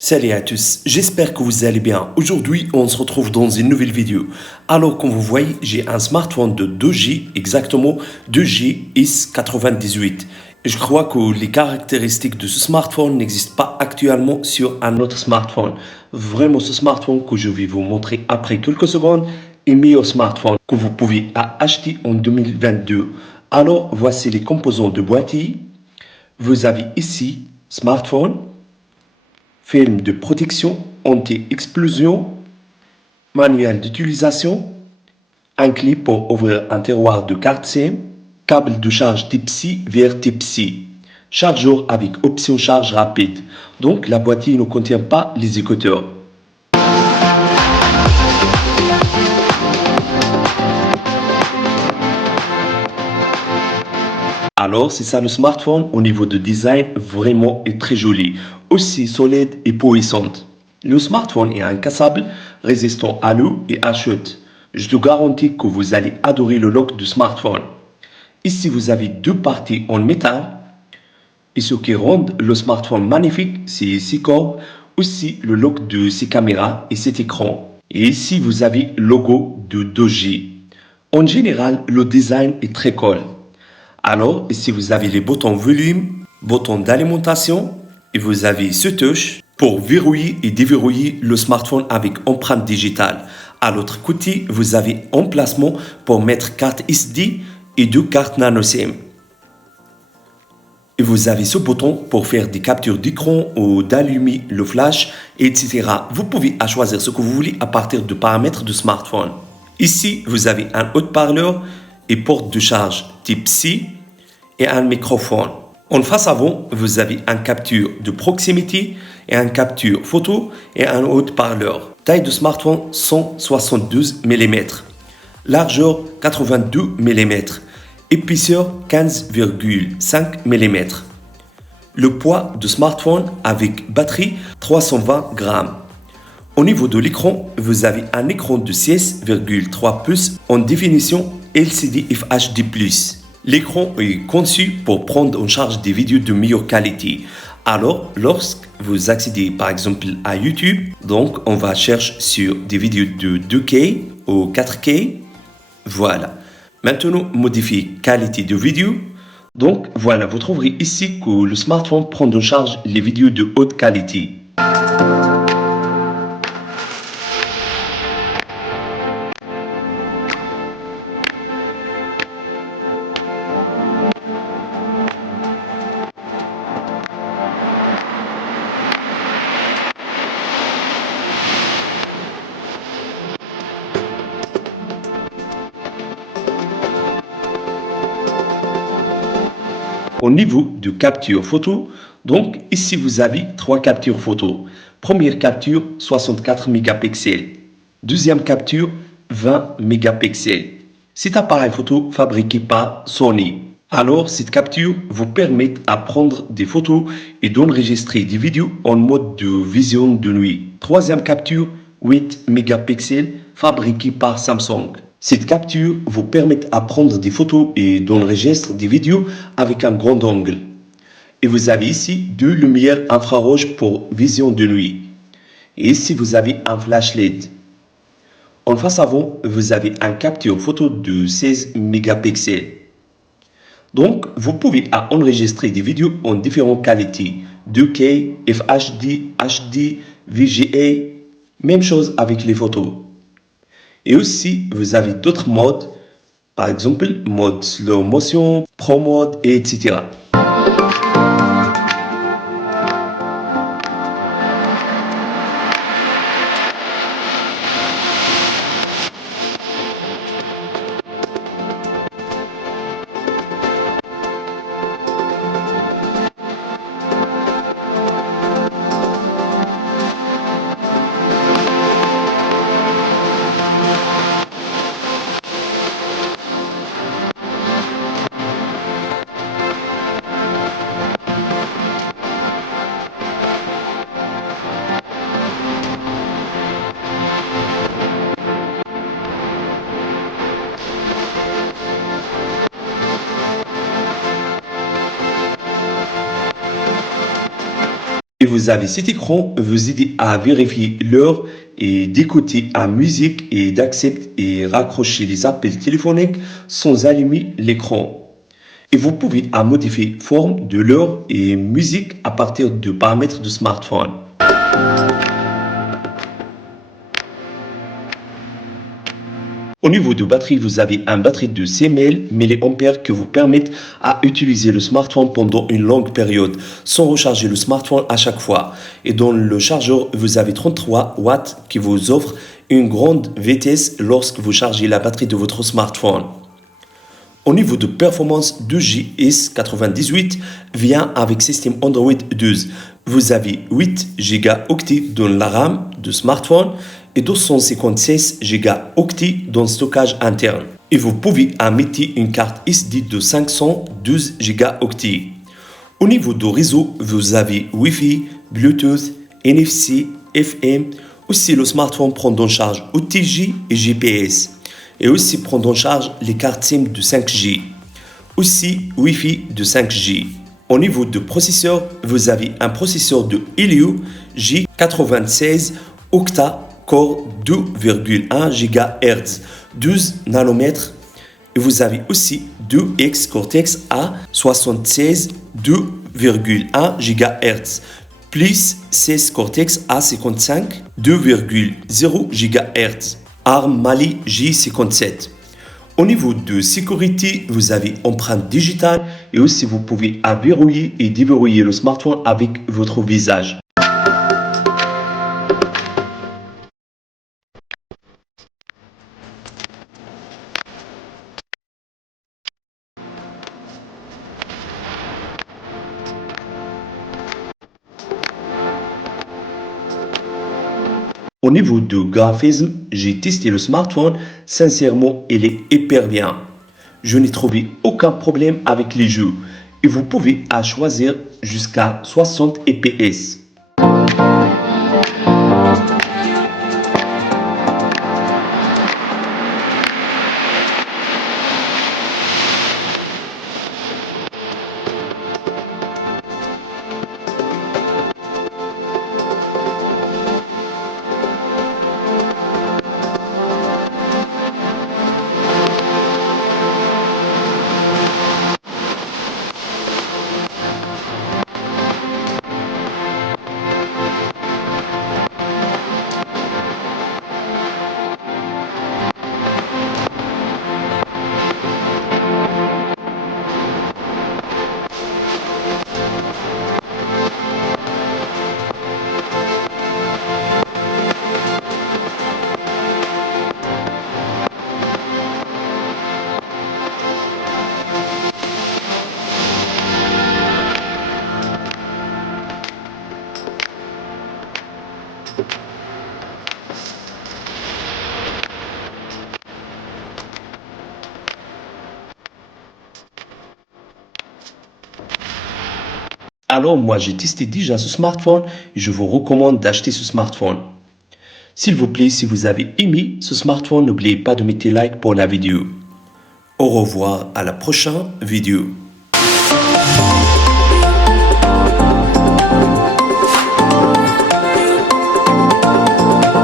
Salut à tous, j'espère que vous allez bien. Aujourd'hui, on se retrouve dans une nouvelle vidéo. Alors, comme vous voyez, j'ai un smartphone de 2G, exactement 2G S98. Je crois que les caractéristiques de ce smartphone n'existent pas actuellement sur un autre smartphone. Vraiment, ce smartphone que je vais vous montrer après quelques secondes est meilleur smartphone que vous pouvez acheter en 2022. Alors, voici les composants de boîtier. Vous avez ici smartphone, film de protection anti-explosion, manuel d'utilisation, un clip pour ouvrir un tiroir de carte SIM, câble de charge Type-C vers Type-C, chargeur avec option charge rapide. Donc la boîtier ne contient pas les écouteurs. Alors, c'est ça le smartphone au niveau de design, vraiment est très joli, aussi solide et puissante. Le smartphone est incassable, résistant à l'eau et à chute. Je te garantis que vous allez adorer le look du smartphone. Ici, vous avez deux parties en métal. Et ce qui rend le smartphone magnifique, c'est ses cordes, aussi le look de ses caméras et cet écran. Et ici, vous avez le logo de 2G. En général, le design est très cool. Alors, ici, vous avez les boutons volume, boutons d'alimentation, et vous avez ce touche pour verrouiller et déverrouiller le smartphone avec empreinte digitale. À l'autre côté, vous avez emplacement pour mettre carte SD et deux cartes nano SIM. Et vous avez ce bouton pour faire des captures d'écran ou d'allumer le flash, etc. Vous pouvez choisir ce que vous voulez à partir de paramètres de smartphone. Ici, vous avez un haut-parleur et porte de charge type C et un microphone. En face avant, vous avez un capture de proximité et un capture photo et un haut-parleur. Taille de smartphone 172 mm. Largeur 82 mm. Épaisseur 15,5 mm. Le poids de smartphone avec batterie 320 grammes. Au niveau de l'écran, vous avez un écran de 16,3 pouces en définition LCD FHD+. L'écran est conçu pour prendre en charge des vidéos de meilleure qualité. Alors, lorsque vous accédez par exemple à YouTube, donc on va chercher sur des vidéos de 2K ou 4K. Voilà. Maintenant, modifier qualité de vidéo. Donc voilà, vous trouverez ici que le smartphone prend en charge les vidéos de haute qualité. Au niveau de capture photo, donc ici vous avez trois captures photo. Première capture 64 mégapixels. Deuxième capture 20 mégapixels. Cet appareil photo fabriqué par Sony. Alors cette capture vous permet de prendre des photos et d'enregistrer des vidéos en mode de vision de nuit. Troisième capture 8 mégapixels fabriqué par Samsung. Cette capture vous permet de prendre des photos et d'enregistrer des vidéos avec un grand angle. Et vous avez ici deux lumières infrarouges pour vision de nuit. Et ici vous avez un flash LED. En face avant, vous avez un capture photo de 16 mégapixels. Donc, vous pouvez enregistrer des vidéos en différentes qualités. 2K, FHD, HD, VGA, même chose avec les photos. Et aussi, vous avez d'autres modes, par exemple, mode slow motion, pro mode, etc. Et vous avez cet écran vous aider à vérifier l'heure et d'écouter la musique et d'accepter et raccrocher les appels téléphoniques sans allumer l'écran. Et vous pouvez modifier forme de l'heure et musique à partir de paramètres de smartphone. Au niveau de batterie, vous avez une batterie de 6000 mAh qui vous permettent à utiliser le smartphone pendant une longue période sans recharger le smartphone à chaque fois. Et dans le chargeur, vous avez 33 watts qui vous offrent une grande vitesse lorsque vous chargez la batterie de votre smartphone. Au niveau de performance, 2G S98 vient avec système Android 12. Vous avez 8 Go dans la RAM de smartphone et 256 Go dans le stockage interne. Et vous pouvez mettre une carte SD de 512 Go. Au niveau du réseau, vous avez Wi-Fi, Bluetooth, NFC, FM. Aussi, le smartphone prend en charge OTG et GPS. Et aussi prendre en charge les cartes SIM de 5G. Aussi Wi-Fi de 5G. Au niveau de processeur, vous avez un processeur de Helio G96 octa-core 2,1 GHz, 12 nanomètres. Et vous avez aussi 2X Cortex A76 2,1 GHz, plus 16 Cortex A55 2,0 GHz. ARM Mali J57. Au niveau de sécurité, vous avez empreinte digitale et aussi vous pouvez verrouiller et déverrouiller le smartphone avec votre visage. Au niveau du graphisme, j'ai testé le smartphone. Sincèrement, il est hyper bien. Je n'ai trouvé aucun problème avec les jeux. Et vous pouvez choisir jusqu'à 60 fps. Alors moi j'ai testé déjà ce smartphone et je vous recommande d'acheter ce smartphone. S'il vous plaît, si vous avez aimé ce smartphone, n'oubliez pas de mettre like pour la vidéo. Au revoir à la prochaine vidéo.